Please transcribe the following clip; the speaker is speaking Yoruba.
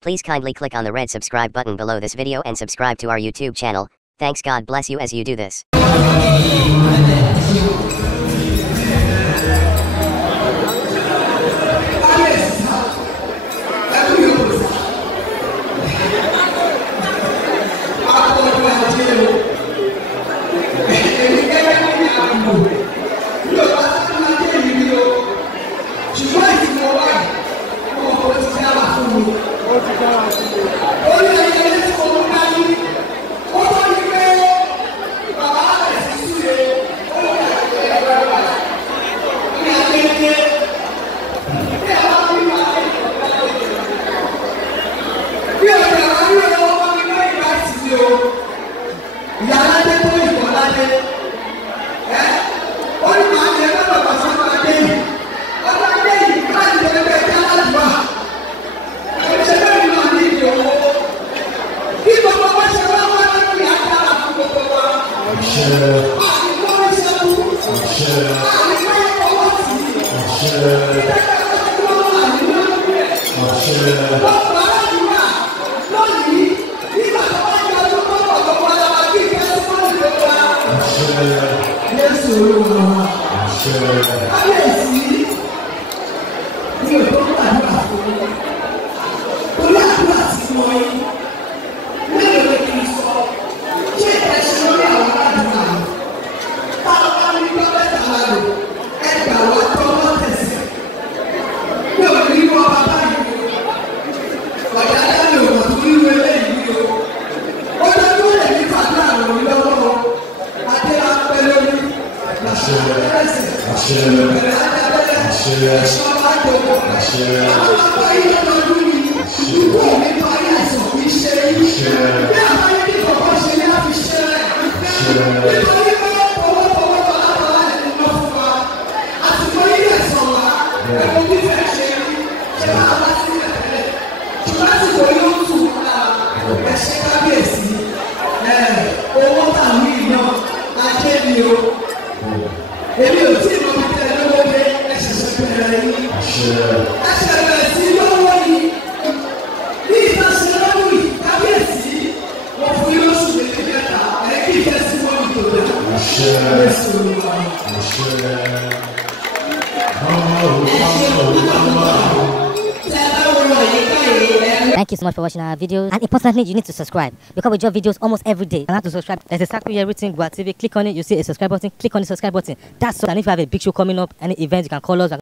Please kindly click on the red subscribe button below this video and subscribe to our YouTube channel. Thanks, God bless you as you do this. Thank you so much for watching our videos, and importantly, you need to subscribe because we drop videos almost every day. And how to subscribe? There's a circle here written Gboah TV. Click on it, you see a subscribe button. Click on the subscribe button. That's all. And if you have a big show coming up, any event, you can call us.